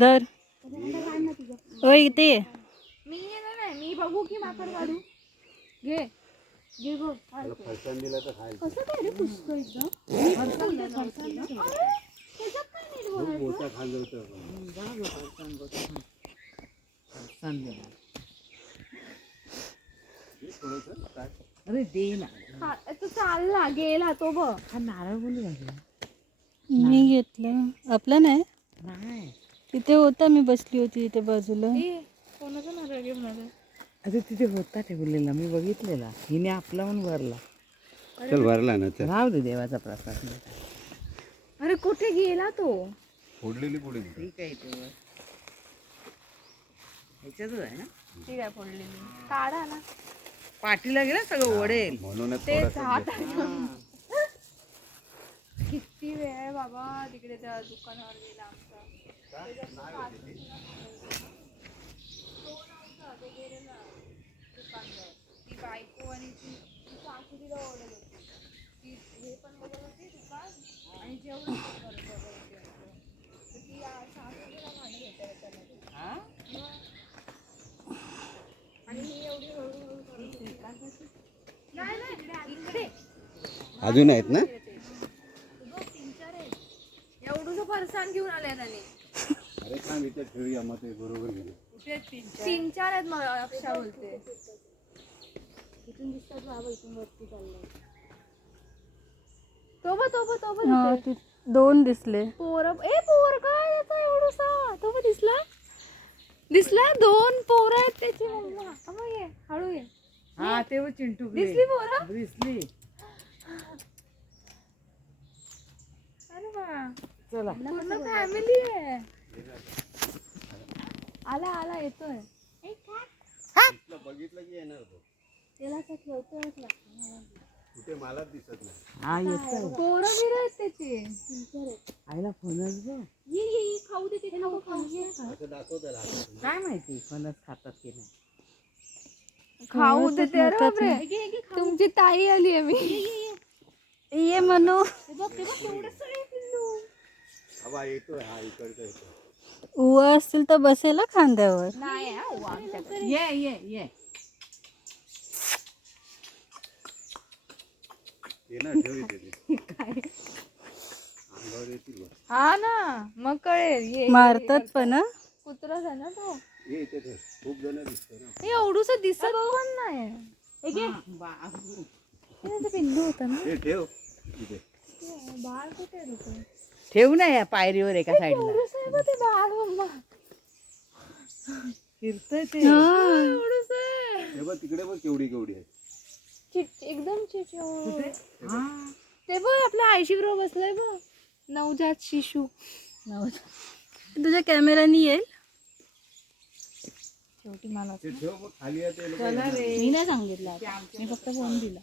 धर. ओय इथे ये. मी येणार नाही, मी बघू की माकड काढू. घे घे गो. कसं काय रे पुसतो एकदम. त्याच्यात काय नीट बोलायचं. अरे दे ना. तो चालला गेला तो बघ. हा नारळ बोलू लागला. मी घेतलं. आपलं नाही. नाही. तिथे होता, मी बसली होती तिथे बाजूला. कोणाचा नारळ घेऊन आला? अरे तिथे होता ठेवलेला, मी बघितलेला. हिने आपला पण भरला. चल भरला ना. चल राहू दे देवाचा प्रसाद. अरे कुठे गेला तो? फोडलेली पुढे ठीक आहे ते ह्याच्यातच आहे ना. ठीक आहे फोडलेली. काढा ना. पाठीला गेला सगळं ओढेल. म्हणूनच ते थोडासा किती वेळ आहे बाबा तिकडे त्या दुकानावर गेला आमचा. तो गेलेला दुकानवर. ती बायको आणि ती सासू तिला ओरडत होती. ती हे पण बघत होती दुकान आणि जेवण पण बघत होती. तर ती सासू तिला भांडण घेते त्याला. आणि ही एवढी हळूहळू करत होती. नाही नाही इकडे अजून आहेत ना. 3-4 आहेत. एवढूच फरसाण घेऊन आले त्याने. अरे थांब इथे ठेवूया मग ते बरोबर गेले. 3-4 आहेत. मग अक्षा बोलते इथून दिसतात बाबा. इथून वरती चाललाय तो हा, ते 2 दिसले. पोर काय याचा एवढूसा तो पण दिसला 2 पोरं आहेत त्याची. मम्मा ये हळू ये. हा ते चिंटू दिसली पोरं. दिसली. अरे वा चला पूर्ण फॅमिली आहे. आला येतोय. बघितलं की येणार तो. त्याला काय ठेवतोय कुठे मलाच दिसत नाही. हा येतोय. पोरं बिरं आहेत त्याची. आईला फणस ग. ये खाऊ दे ते नको खाऊ. असं दाखव त्याला. काय माहिती फणस खातात की नाही. खाऊ देते. अरे बापरे तुमची ताई आली आहे. मी ये म्हणू. हवा येतोय. हा इकडचा येतो. उवा असतील तर बसेल हा खांद्यावर. नाही ये ये ना ठेव इथे ते. अंगावर येतील बघ. हा ना मग कळेल. ये मारतात पण हा. कुत्राच आहे ना तो. ये इथे ठेव. खूप जण दिसतंय ना. हे एवढूस दिसत पण नाही. पिल्लू होता ना. हे ठेव इथे. बाळ कुठे आहे रे? ठेवू ना या पायरीवर एका साईडला. एवढूस आहे बघ ते बाळ. मम्मा फिरतय ते. एवढूस आहे. हे बघ तिकडे बघ केवढी केवढी आहे. एकदम कुठे? हा ते बघ आपल्या आईशी बरोबर बसलाय बघ. नवजात शिशू. तुझ्या कॅमेरानी येईल. शेवटी मला ते ठेव बघ खाली आहे ते लोक. मी नाही सांगितलं. मी फक्त फोन दिला.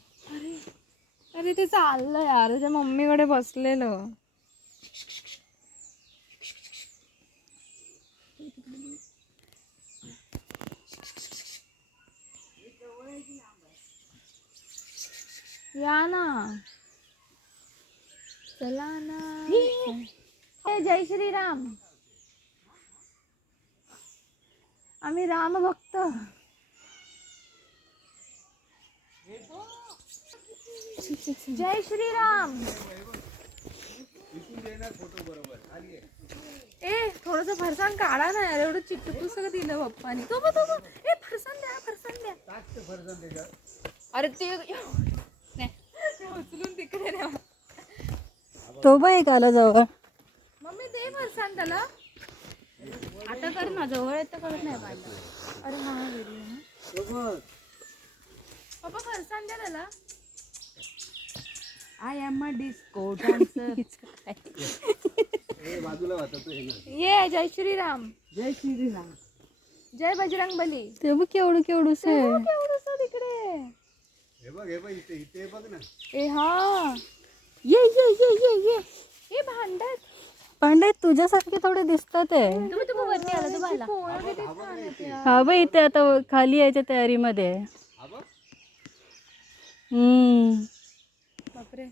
अरे ते चाललं यार. त्याच्या मम्मीकडे बसलेलं. या ना. चला ना. जय श्रीराम. आम्ही राम भक्त. जय श्रीराम. थोडस फरसाण काढा ना यार. एवढं चिटकू सगळं दिलं पप्पानी. तो फरसाण द्या. अरे ते उचलून तिकडे द्या. तो बघ एक आला जवळ. मम्मी दे फरसाण त्याला. आता कर ना. जवळ येत करत नाही पाहिजे. अरे हा पप्पा फरसाण द्या त्याला. I am a disco dancer. बाजूला वाटतो ये जय श्रीराम. जय श्रीराम. जय बजरंग बली. ते बघ केवढूस आहे. केवढंसं तिकडे. हे बघ इथे इथे बघ ना. ए हा ये हे भांडत तुझ्यासारखे थोडे दिसतात आहे. तुम्ही वरती आला हा बाई इथे आता खाली यायच्या तयारीमध्ये आहे. बापरे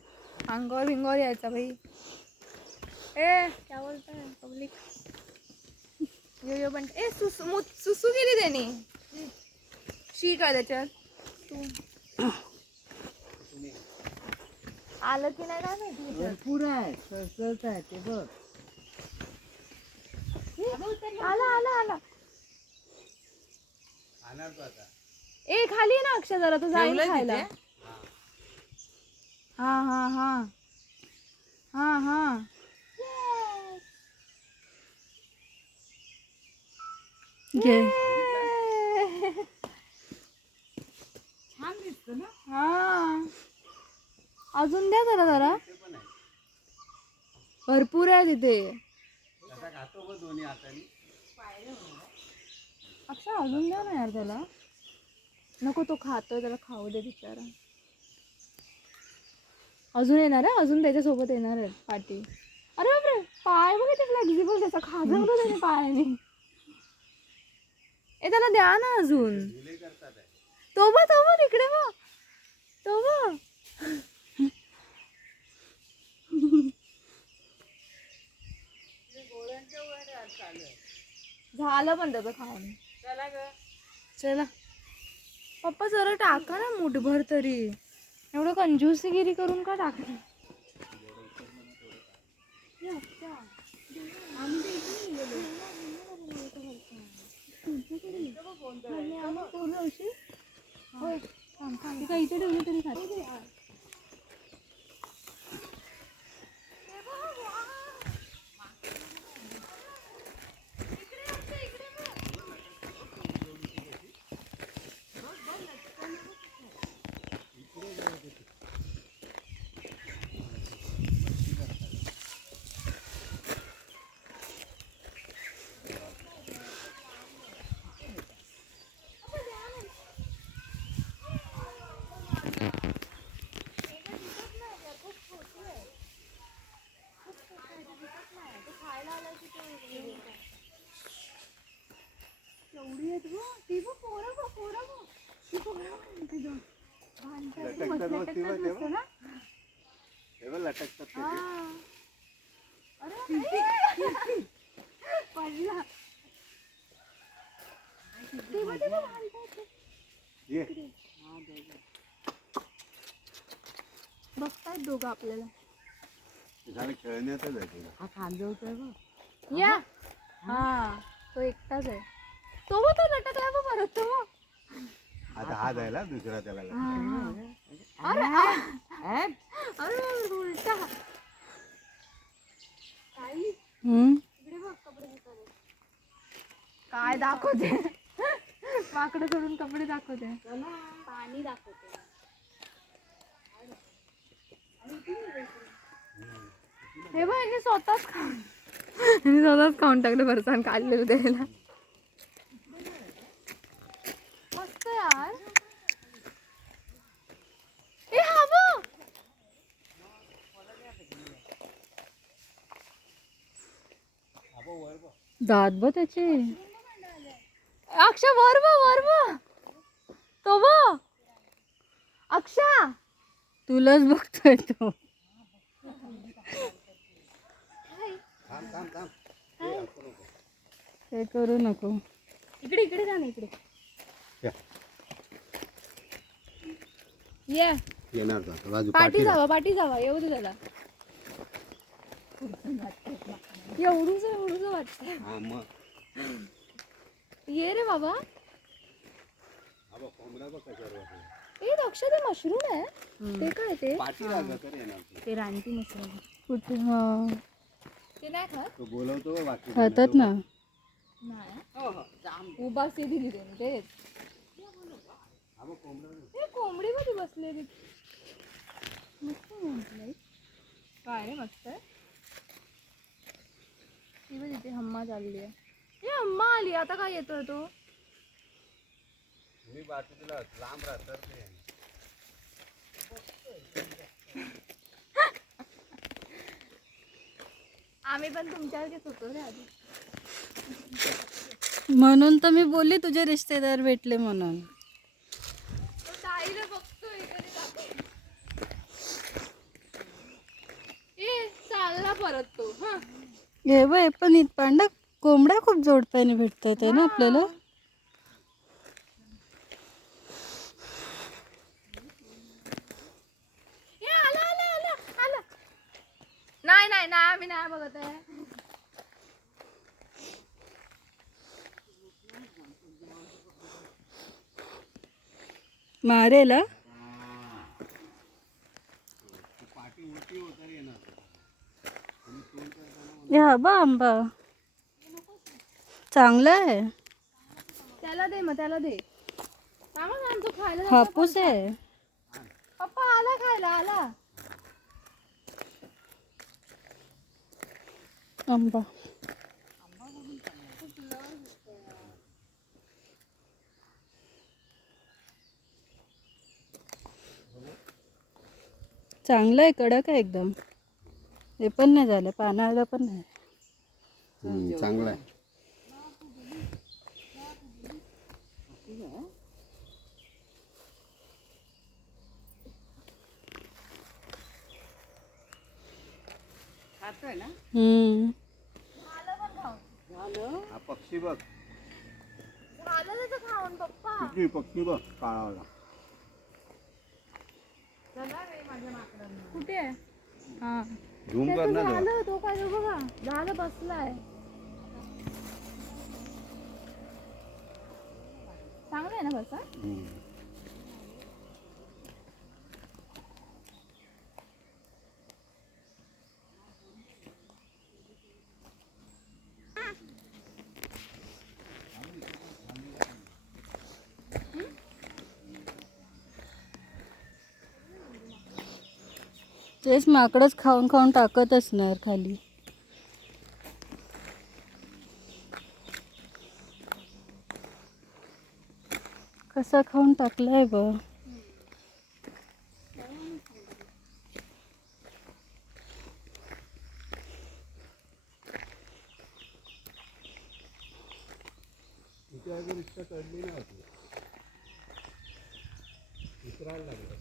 अंगावर भिंगावर यायचा भाई. ए क्या बोलता है पब्लिक. यो पण ए सुसू केली त्याने शी का त्याच्यात तू आलं की नाही काय माहिती त्याच्यात. भरपूर आहे सळसळत आहे ते बघ. आला आला आला खाणार तो आता. ए खाली ये ना अक्षय जरा तू जाईल ठेवलंय खायला. तिथे? हा हा हा हा हा घे. छान दिसतं ना. हा अजून द्या जरा जरा ते पण आहे. भरपूर आहे तिथे. कसा खातो बघ दोन्ही हाताने. अक्षय अजून द्या ना यार त्याला. नको तो खातोय त्याला खाऊ दे बिचारा. अजून येणार आहे अजून त्याच्यासोबत येणार आहे पाठी. अरे बापरे पाय बघ किती फ्लेक्झिबल त्याचा खाजवलं त्याने पायाने. ए त्याला द्या ना अजून. झुले करतात आहे. तो बघ इकडे बघ तो बघ. झालं पण त्याचं खाऊन. चला पप्पा जरा टाका ना मुठभर तरी. एवढं कंजूसगिरी करून का टाकली. ती काही इथे ठेवली तरी खाते. लटकतात बघ ती बघ तेव्हा. तेव्हा लटकतात त्याचे. ये. बघतायत दोघं आपल्याला. झालं खेळण्यातच आहे तुला. हा खांजवतोय बघ. या हा तो एकटाच आहे. तो मग तो लटकला बघ परत तो मग. आता हा जायला दुसरा त्याला लागला. अरे अरे उलटा. काय दाखवते माकडं सोडून कपडे दाखवते. पाणी दाखवते. हे बघ यांनी स्वतःच खाऊन टाकलं फरसाण काढलेलं द्यायला. मस्त यार. ए हा बघ. दात बघ त्याचे. अक्षा वर बघ तो बघ. अक्षा तुलाच बघतोय तो. थांब थांब थांब. ते करू नको. इकडे जा ना इकडे. या. ये येणार तो आता बाजू पाठी पाठी जावा येऊ दे त्याला. एवढूच वाटत. हा मग. ये रे बाबा. हा बघ कोंबडा बघ कशावर बसला. ए दक्ष ते मशरूम आहे. ते काय ते पाठी लागलं तर येणार तो. ते रानटी मशरूम. कुठे हा ते नाही खात. तो बोलवतो बाकी खातात ना. नाही उभा सी दिली त्याने तेच. हा बघ कोंबडा बघ. हे कोंबडी मध्ये बसलेली. मस्त म्हटलंय. काय रे मस्त आहे. ती बघ तिथे हम्मा चालली आहे. हे हम्मा आली आता काय येतोय तो. मी बाकी तुला लांब राहतात ते. आम्ही पण तुमच्यासारखेच होतो रे आधी. म्हणून तर मी बोलली तुझे रिश्तेदार भेटले म्हणून. तो ताईला बघतोय कधी दाखव. ए चालला परत तो. हा हे बाय पण पांडा कोंबड्या खूप जोडप्याने भेटतात आहे ना आपल्याला. ए, आला आला आला आला. नाही नाही नाही आम्ही नाही बघत आहे. मारेला हा बा आंबा चांगला आहे. त्याला दे मग त्याला दे. थांबा ना, आमचं खायला जातं. हापूस आहे. पप्पा आला खायला आला. आंबा चांगलं आहे, कडक आहे एकदम. हे पण नाही झालं, पानाला पण नाही. चांगला आहे. खातोय ना. हा पक्षी बघ, झालं त्याचं खाऊन पप्पा. किती पक्षी बघ काळावाला. कुठे आहे? हा झूम कर ना जरा. झालं तो काय तो बघा झालं बसलाय. चांगलं आहे ना बसा. तेच माकडच खाऊन खाऊन टाकत असणार खाली. कसा खाऊन टाकलाय बघ. तिथे अजून इतकं चढली नाही होती, उतरायला लागलं.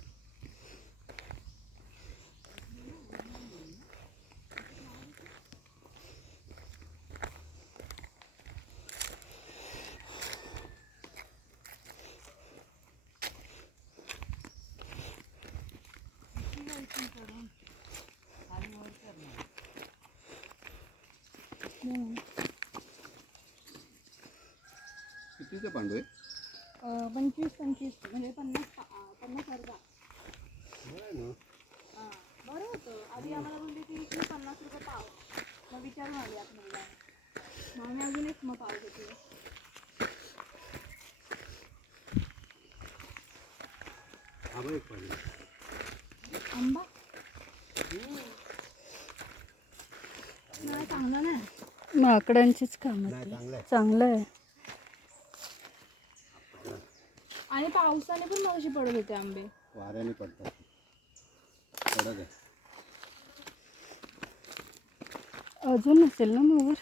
कितीचं पांडू आहे? 25-25 म्हणजे 50 अर्धा. बरं आहे ना. हा बरं होतं. आधी आम्हाला बोलली ती 50 रुपये पाव. मग विचारून आली आपल्याला. मग आम्ही अजून एक मग पाव घेतले. हा बघ एक पांडू. आंबा नाही चांगला नाही. माकडांचीच काम नाही चांगलं आहे. चांगलं आहे. आणि पावसाने पण मगाशी पडत होते आंबे. वाऱ्याने पडतात, कडक आहे. अजून नसेल ना मग वर.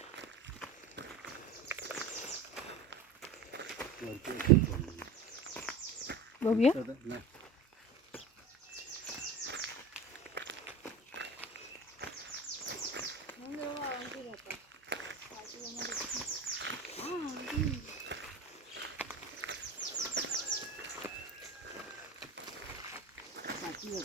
वरती बघूया. नाही